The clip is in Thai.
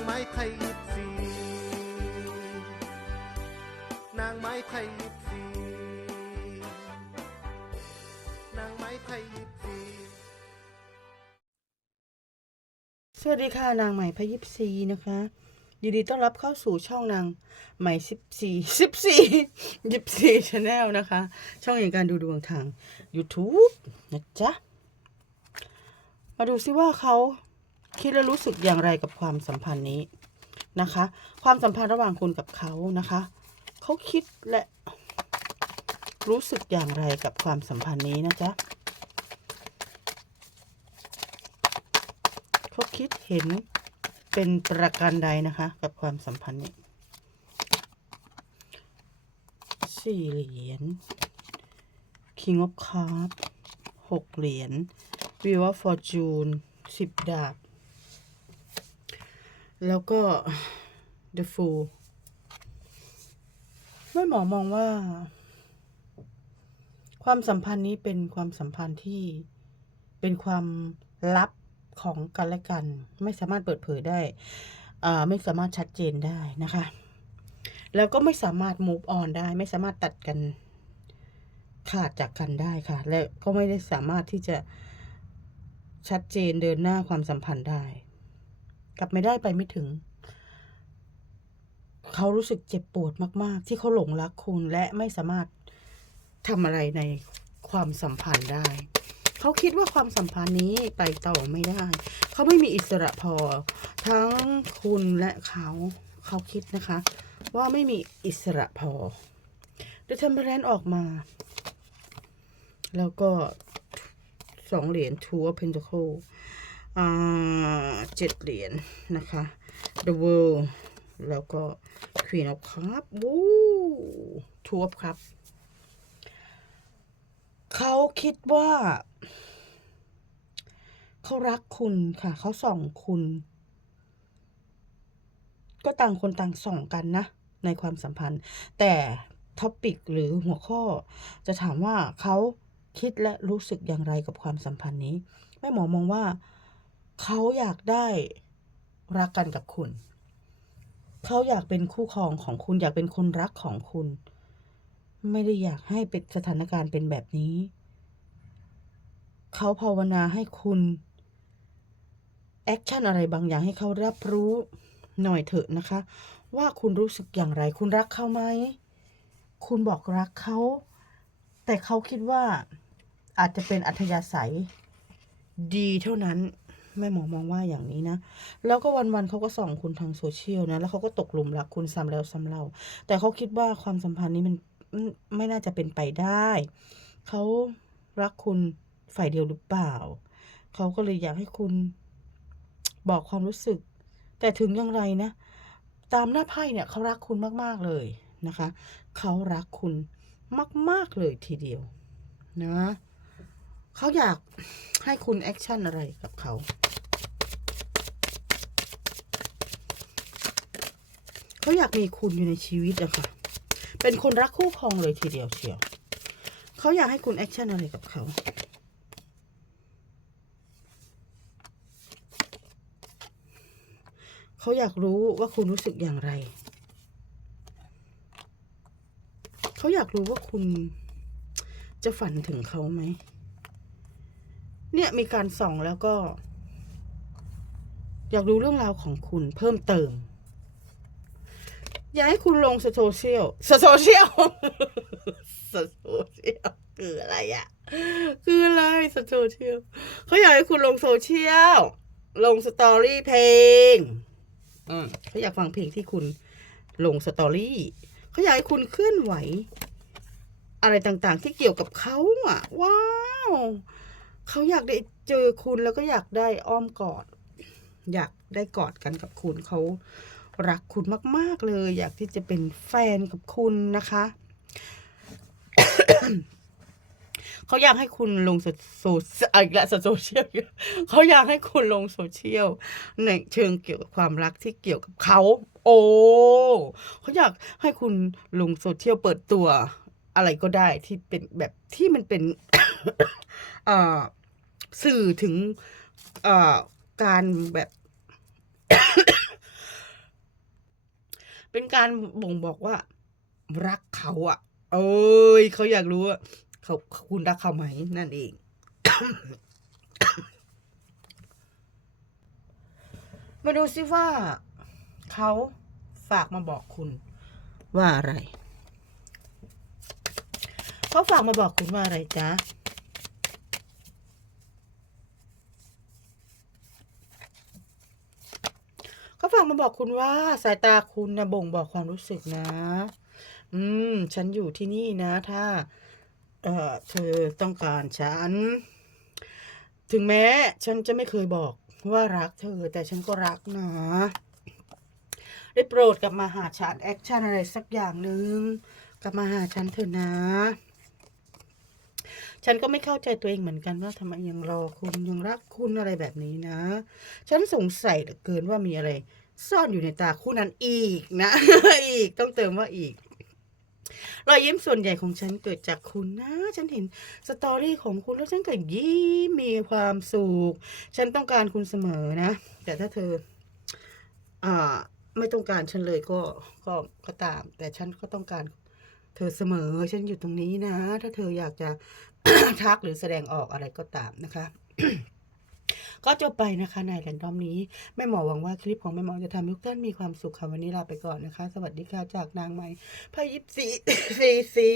างไม้ไทยยิบซีนางไม้ไทยยิบซีนางไม้ไทยยิบซีสวัสดีค่ะนางใหม่พยิบซีนะคะยินดีต้อนรับเข้าสู่ช่องนางใหม่สิบสี่สิบสี่ยิบซีชาแนลนะคะ ช่องแห่งการดูดวงทาง YouTube นะจ๊ะ มาดูซิว่าเขา คิดและรู้สึกอย่างไรกับความสัมพันธ์นี้นะคะ ความสัมพันธ์ระหว่างคุณกับเขานะคะ เขาคิดและรู้สึกอย่างไรกับความสัมพันธ์นี้นะจ๊ะเขาคิดเห็นเป็นประการใดนะคะ กับความสัมพันธ์นี้สี่เหรียญ King of Cups หกเหรียญ Wheel of Fortune สิบดาบ แล้วก็ The Fool ไม่หมอมองว่า ความสัมพันธ์นี้เป็นความสัมพันธ์ที่เป็นความลับของกันและกัน ไม่สามารถเปิดเผยได้ไม่สามารถชัดเจนได้นะคะ แล้วก็ไม่สามารถ move on ได้ ไม่สามารถตัดกันขาดจากกันได้ค่ะ และก็ไม่ได้สามารถที่จะชัดเจนเดินหน้าความสัมพันธ์ได้ กลับไม่ได้ไปไม่ถึง เขารู้สึกเจ็บปวดมาก ๆ ที่เขาหลงรักคุณและไม่สามารถทำอะไรในความสัมพันธ์ได้ เขาคิดว่าความสัมพันธ์นี้ไปต่อไม่ได้ เขาไม่มีอิสระพอ ทั้งคุณและเขา เขาคิดนะคะ ว่าไม่มีอิสระพอ The Temperance ออกมา แล้วก็สองเหรียญ Two of Pentacles อ่า เจ็ดเหรียญนะคะ The World แล้วก็ Queen of Cup วู้ Two of Cups เขาคิดว่า เขารักคุณค่ะ เขาส่องคุณ ก็ต่างคนต่างส่องกันนะ ในความสัมพันธ์ แต่ท็อปิกหรือหัวข้อ จะถามว่าเขาคิดและรู้สึกอย่างไรกับความสัมพันธ์นี้ แม่หมอมองว่า เขาอยากได้รักกันกับคุณ เขาอยากเป็นคู่ครองของคุณอยากเป็นคนรักของคุณ ไม่ได้อยากให้เป็นสถานการณ์เป็นแบบนี้ เขาภาวนาให้คุณแอคชั่นอะไรบางอย่างให้เขารับรู้หน่อยเถอะนะคะ ว่าคุณรู้สึกอย่างไร คุณรักเขาไหม คุณบอกรักเขา แต่เขาคิดว่าอาจจะเป็นอัธยาศัยดีเท่านั้น แม่หมอมองว่าอย่างนี้นะ แล้วก็วันๆเขาก็ส่องคุณทางโซเชียลนะ แล้วเขาก็ตกหลุมรักคุณซ้ำแล้วซ้ำเล่า แต่เขาคิดว่าความสัมพันธ์นี้มันไม่น่าจะเป็นไปได้ เขารักคุณฝ่ายเดียวหรือเปล่า เขาก็เลยอยากให้คุณบอกความรู้สึก แต่ถึงอย่างไรนะ ตามหน้าไพ่เนี่ยเขารักคุณมากๆเลยนะคะ เขารักคุณมาก ๆเลยทีเดียวนะ เขาอยากให้คุณแอคชั่นอะไรกับเขา เขาอยากมีคุณอยู่ในชีวิตอะค่ะ เป็นคนรักคู่ครองเลยทีเดียวเชียว เขาอยากให้คุณแอคชั่นอะไรกับเขาเขาอยากรู้ว่าคุณรู้สึกอย่างไร เขาอยากรู้ว่าคุณจะฝันถึงเขาไหม เนี่ยมีการส่องแล้วก็ อยากรู้เรื่องราวของคุณเพิ่มเติม อยากให้คุณลงโซเชียลโซเชียลโซเชียลคืออะไรอะคืออะไรโซเชียลเขาอยากให้คุณลงโซเชียลลงสตอรี่เพลงอืมเขาอยากฟังเพลงที่คุณลงสตอรี่เขาอยากให้คุณเคลื่อนไหว อะไรต่างๆ ที่เกี่ยวกับเขาอะ ว้าว เขาอยากได้เจอคุณแล้วก็อยากได้อ้อมกอด อยากได้กอดกันกับคุณเขารักคุณมาก ๆ เลย อยากที่จะเป็นแฟนกับคุณนะคะ เขาอยากให้คุณลงโซโซอะอีกละโซเชียลเขาอยากให้คุณลงโซเชียลในเชิงเกี่ยวกับความรักที่เกี่ยวกับเขา โอ้เขาอยากให้คุณลงโซเชียลเปิดตัวอะไรก็ได้ที่เป็นแบบที่มันเป็น อ่อ สื่อถึงการแบบ เป็นการบ่งบอกว่า รักเขาอะ เอ้ยเขาอยากรู้ว่าเขาคุณรักเขาไหมนั่นเองมาดูซิว่าเขาฝากมาบอกคุณว่าอะไร เขาฝากมาบอกคุณว่าอะไรจ๊ะ เขาฝากมา บอกคุณว่าสายตาคุณนะบ่งบอกความรู้สึกนะ อืม ฉันอยู่ที่นี่นะ ถ้า เอ่อ เธอต้องการฉัน ถึงแม้ ฉันจะไม่เคยบอกว่ารักเธอ แต่ฉันก็รักนะ ได้โปรดกลับมาหาฉันแอคชั่นอะไรสักอย่างหนึ่งกลับมาหาฉันเถอะนะ ฉันก็ไม่เข้าใจตัวเองเหมือนกันว่าทำไมยังรอคุณยังรักคุณอะไรแบบนี้นะ ฉันสงสัยเหลือเกินว่ามีอะไร ซ่อนอยู่ในตาคู่นั้นอีกนะ อีกต้องเติมว่าอีก รอยยิ้มส่วนใหญ่ของฉันเกิดจากคุณนะ ฉันเห็นสตอรี่ของคุณแล้วฉันก็ยิ้มมีความสุข ฉันต้องการคุณเสมอนะ แต่ถ้าเธอ อ่า ไม่ต้องการฉันเลยก็ ก็ก็ตาม แต่ฉันก็ต้องการเธอเสมอ ฉันอยู่ตรงนี้นะ ถ้าเธออยากจะทักหรือแสดงออกอะไรก็ตามนะคะ ก็จบไปนะคะในแรนดอมนี้แม่หมอหวังว่าคลิปของแม่หมอจะทำให้ทุกท่านมีความสุขค่ะวันนี้ลาไปก่อนนะคะ สวัสดีค่ะจากนางไม้พายิบสีซีซี